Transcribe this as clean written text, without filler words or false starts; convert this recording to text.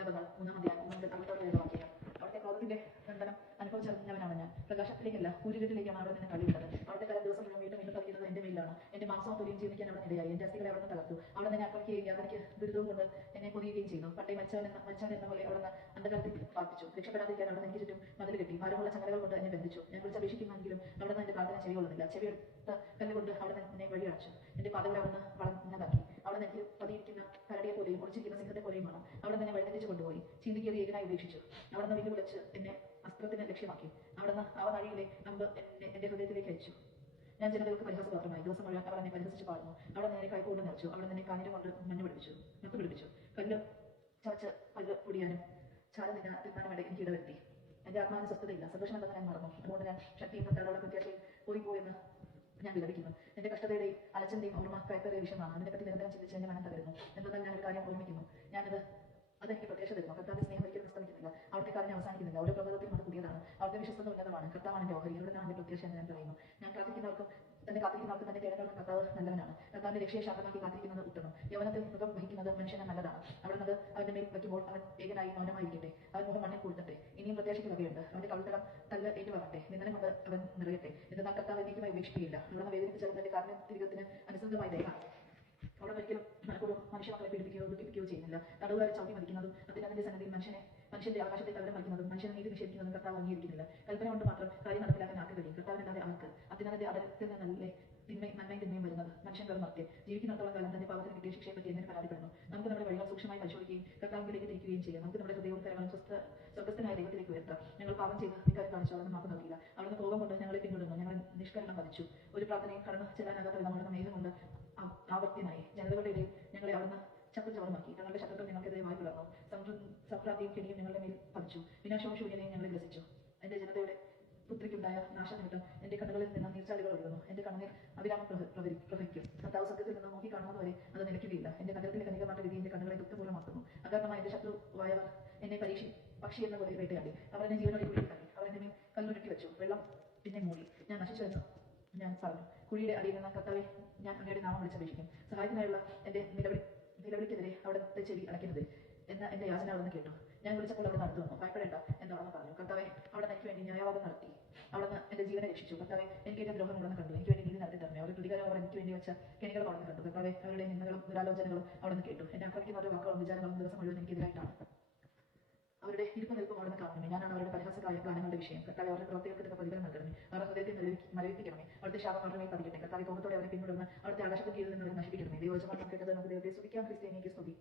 ലാഭങ്ങൾ 3-ാം അധ്യായം 3 വാക്യം. അവിടുത്തെ ക്രോധത്തിന്റെ ബന്ധനം അനുഭവിച്ചറിഞ്ഞവനാണ് ഞാൻ. പ്രകാശത്തിലേക്കല്ല കൂരിരുട്ടിലേക്കാണ് അവിടെ നിന്ന് തള്ളിവിട്ടത്. അവിടുത്തെ കരം ദിവസം മുഴുവൻ വീണ്ടും പതിക്കുന്നത് എന്റെ മേലാണ്. എന്റെ മാംസവും തൊലിയും ജീവിക്കാൻ അവിടെ ഇടയായി. എന്റെ അസ്ഥികളെ അവിടെ നിന്ന് തകർത്തു. അവിടെ നിന്ന് ആക്രമിക്കുകയും യാതനയ്ക്ക് ദുരിതവും കൊണ്ട് എന്നെ പൊതിയുകയും ചെയ്തു. പണ്ടേ മരിച്ചവൻ എന്ന പോലെ അവിടെ നിന്ന് അന്ധകാരത്തിൽ പാർപ്പിച്ചു. രക്ഷപ്പെടാതിരിക്കാൻ അവിടെ എനിക്ക് ചുറ്റും മതിൽ കെട്ടി. ഭാരമുള്ള ചങ്ങലകൾ കൊണ്ട് എന്നെ ബന്ധിച്ചു. ഞാൻ വിളിച്ചപേക്ഷിക്കുമെങ്കിലും അവിടെ നിന്ന് എന്റെ പ്രാർത്ഥന ചെവികൊള്ളുന്നില്ല. ചെവിയെടുത്ത കല്ലുകൊണ്ട് അവിടെ നിന്ന് എന്നെ വഴിയടച്ചു. എന്റെ പാതകളെ അവിടെ നിന്ന് വളർന്നതാക്കി. അവിടെ നിന്ന് എനിക്ക് പതിയിരിക്കുന്ന കരടിയെ പോലെയും ഒളിച്ചിരിക്കുന്ന സിംഹത്തെ പോലെയുമാണ്. അവിടെ നിന്ന് വഴിതെറ്റിച്ചു കൊണ്ടുപോയി ചീന്തിക്കേറി ഏകനായി ഉപേക്ഷിച്ചു. അവിടെ നിന്ന് വില്ലു വിളിച്ച് എന്നെ അസ്ത്രത്തിന് ലക്ഷ്യമാക്കി. അവിടെ നിന്ന് അവ വഴിയിലെ അമ്പ് എന്റെ ഹൃദയത്തിലേക്ക് അയച്ചു. ഞാൻ ജനതകൾക്ക് പരിഹാസപാത്രമായി. ദിവസം മുഴുവൻ അവർ എന്നെ പരിഹസിച്ച് പാടുന്നു. അവിടെ നിന്ന് എന്നെ കൈകൊണ്ട് നിറച്ചു. അവിടെ നിന്ന് കാഞ്ഞിര കൊണ്ട് മണ്ണ് പിടിപ്പിച്ചു. കല്ല് ചവച്ച് പല്ല് പൊടിയാനും ചാരം തിന്നാനും ഇടയിൽ എനിക്ക് ഇടവരുത്തി. എന്റെ ആത്മാവിന് സ്വസ്ഥതയില്ല. സന്തോഷമെന്തെന്ന് ഞാൻ മറന്നു. അതുകൊണ്ട് ഞാൻ ശക്തിയും കർത്താവോളം പ്രത്യാശയും പോയിപ്പോയെന്ന് ഞാൻ വിലപിക്കുന്നു. എന്റെ കഷ്ടതയുടെയും അലച്ചന്റെയും ഓർമ്മ കയറ്റേറിയ വിഷയമാണ്. അതിനെപ്പറ്റി നിരന്തരം ചിന്തിച്ച് എന്റെ മനം തകരുന്നു. എന്തെന്നാൽ ഞാൻ ഒരു കാര്യം ഓർമ്മിക്കുന്നു. അതെനിക്ക് പ്രത്യാശ തരുന്നു. കർത്താവിന്റെ സ്നേഹം ഒരിക്കലും വിസ്തമിക്കുന്നില്ല. അവിടുത്തെ കാര്യം അവസാനിക്കുന്നില്ല. ഓരോ പ്രകൃതത്തിലും അത് പുതിയതാണ്. അവിടുത്തെ വിശ്വസ്തത ഉന്നതമാണ്. കർത്താവാണ് എന്റെ ഓഹരി. എവിടുന്നാണ് എന്റെ പ്രത്യാശ എന്ന് ഞാൻ പറയുന്നു. ഞാൻ കാത്തിരിക്കുന്നവർക്കും തന്നെ തേടുന്നവർക്കും കർത്താവ് നല്ലവനാണ്. കർത്താവിന്റെ രക്ഷയെ ശാന്തമാക്കി കാത്തിരിക്കുന്നത് ഉത്തമം. യൗവനത്തിൽ മുഖം വഹിക്കുന്നത് മനുഷ്യന് നല്ലതാണ്. അവിടെ അവന്റെ മേൽ വയ്ക്കുമ്പോൾ അവൻ ഏകനായി മൗനമായിരിക്കട്ടെ. അവൻ മുഖം മണ്ണിൽ കൊടുത്തിട്ടെ. ഇനിയും പ്രത്യാശയ്ക്ക് വകയുണ്ട്. അവന്റെ കവിൾത്തടം തല്ല് ഏറ്റുവാങ്ങട്ടെ. നിന്ദനം കൊണ്ട് അവൻ നിറയട്ടെ. എന്നാൽ കർത്താവ് എന്നേക്കുമായി ഉപേക്ഷിക്കുകയില്ല. അവിടെ വേദനിപ്പിച്ചാലും തന്റെ കാരുണ്യത്തിരികത്തിന് അനുസൃതമായി ദയ. അവിടെ ഒരിക്കലും മനഃപൂർവ്വം മനുഷ്യമക്കളെ പീഡിപ്പിക്കുകയോ ദുഃഖിപ്പിക്കുകയോ ചെയ്യുന്നില്ല. തടവുകാരെ ചവിട്ടി മരിക്കുന്നതും അത്യുന്നതന്റെ സന്നിധിയിൽ മനുഷ്യന്റെ അവകാശത്തെ തകരം മറിക്കുന്നതും മനുഷ്യനെ നീതി നിഷേധിക്കുന്നതും കർത്താവ് അംഗീകരിക്കുന്നില്ല. കൽപ്പന കൊണ്ട് മാത്രം കാര്യം നടപ്പിലാക്കാൻ ആർക്ക് കഴിയും? കർത്താവിനല്ലാതെ ആർക്ക്? അത്യുന്നതന്റെ അടലത്തിൽ നിന്നല്ലേ നന്മയും തിന്മയും വരുന്നത്. മനുഷ്യൻ മർത്യൻ. ജീവിക്കുന്നിടത്തോളം കാലം തന്റെ പാപത്തിന് കിട്ടിയ ശിക്ഷയെ പറ്റി എങ്ങനെ പരാതിപ്പെടുന്നു? നമുക്ക് നമ്മുടെ വഴികൾ സൂക്ഷ്മമായി പരിശോധിക്കുകയും കർത്താവിലേക്ക് തിരിക്കുകയും ചെയ്യാം. നമുക്ക് നമ്മുടെ ഹൃദയവും കരങ്ങളും സ്വർഗസ്ഥനായ ദൈവത്തിലേക്ക് ഉയർത്താം. ഞങ്ങൾ പാപം ചെയ്ത് ധിക്കാരം കാണിച്ചു. അവിടുന്ന് മാപ്പ് നൽകില്ല. അവിടുന്ന് കോപം കൊണ്ട് ഞങ്ങളെ പിന്തുടർന്നു. ഞങ്ങൾ നിഷ്കരണം വധിച്ചു. ഒരു പ്രാർത്ഥനയും കടന്നു ചെല്ലാനാകാത്ത വിധം അവിടുന്ന് മേഘം കൊണ്ട് ആവർത്തിനായി. ജനതകളുടെ ഇടയിൽ ഞങ്ങളെ അവിടുന്ന് ചവറുമാക്കി. ഞങ്ങളുടെ ശത്രുക്കൾ ഞങ്ങൾക്കെതിരെ വായി പിളർന്നു. സംഭ്രാന്തിയും കെണിയും ഞങ്ങളുടെ മേൽ പതിച്ചു. വിനാശവും ശൂന്യതയും ഞങ്ങളെ ഗ്രസിച്ചു. എന്റെ ജനതയുടെ പുത്രിക്കുണ്ടായ നാശനിമിത്തം എന്റെ കണ്ണുകളിൽ നിന്ന് നീർച്ചാലുകൾ ഒഴുകുന്നു. എന്റെ കണ്ണുനീർ അവിരാമം പ്രവഹിക്കും. കർത്താവ് സ്വർഗ്ഗത്തിൽ നിന്ന് നോക്കി കാണുന്നതുവരെ അത് നിലയ്ക്കുകയില്ല. എന്റെ നഗരത്തിലെ കനികമാരുടെ വിധി എന്റെ കണ്ണുകളെ ദുഃഖപൂർണ്ണമാക്കുന്നു. അകാരണമായി എന്റെ ശത്രുവായവർ എന്നെ പക്ഷി എന്ന പോലെ വേട്ടയാടി. അവർ എന്നെ ജീവനോടെ കുഴിയിൽ തള്ളി. അവർ എന്റെ മേൽ കല്ലുരുട്ടി വെച്ചു. വെള്ളം പിന്നെ മൂടി. ഞാൻ നശിച്ചു എന്ന് ഞാൻ പറഞ്ഞു. കുഴിയുടെ അടിയിൽ നിന്ന് കർത്താവെ, ഞാൻ അങ്ങയുടെ നാമം വിളിച്ചപേക്ഷിക്കും. സഹായത്തിനായുള്ള എന്റെ നിലവിളിക്കെതിരെ അവിടുത്തെ ചെവി അടയ്ക്കരുത് എന്ന എന്റെ യാചന അവിടുന്ന് കേട്ടു. ഞാൻ വിളിച്ചപ്പോൾ അവിടെ നടത്തു വന്നു. ഭയപ്പെടേണ്ട എന്ന് അവിടുന്ന് പറഞ്ഞു. കർത്താവെ, അവിടെ എനിക്ക് വേണ്ടി ന്യായവാദം നടത്തി. അവിടുന്ന് എന്റെ ജീവനെ രക്ഷിച്ചു. കർത്താവെ, എനിക്ക് എന്റെ ദ്രോഹം അവിടുന്ന് കണ്ടു. എനിക്ക് വേണ്ടി നീതി നടത്തി തരണമേ. അവരുടെ പ്രതികാരം അവർ എനിക്ക് വേണ്ടി വെച്ച കെണികളും അവിടുന്ന് കണ്ടു. കർത്താവെ, അവരുടെ നിന്ദകളും ദുരാലോചനകളും അവിടുന്ന് കേട്ടു. എന്നെ ആക്രമിക്കുന്നവരുടെ വാക്കുകളും വിചാരങ്ങളും ദിവസം മുഴുവൻ എനിക്കെതിരായിട്ടാണ്. അവരുടെ ഇരിപ്പ് നിൽപ്പും അവിടുന്ന് കാണണമേ. ഞാനാണ് അവരുടെ പരിഹാസകായ ഗാനങ്ങളുടെ വിഷയം. കർത്താവെ, അവരുടെ പ്രവർത്തികൾക്ക് പ്രതിഫലം നൽകണമേ. അവരുടെ ഹൃദയത്തെ മരവിപ്പിക്കണമേ. അവിടുത്തെ ശാപം അവരുടെ മേൽ പതിക്കട്ടെ. കർത്താവെ, കോപത്തോടെ അവരെ പിന്തുടർന്ന് അവിടുത്തെ ആകാശത്തിന് കീഴിൽ നിന്ന് നശിപ്പിക്കണമേ. ദൈവവചനം കേട്ടത് നമുക്ക് ദൈവത്തെ സ്തുതിക്കാം. ക്രിസ്ത്യാനിക്ക് സ്തുതി.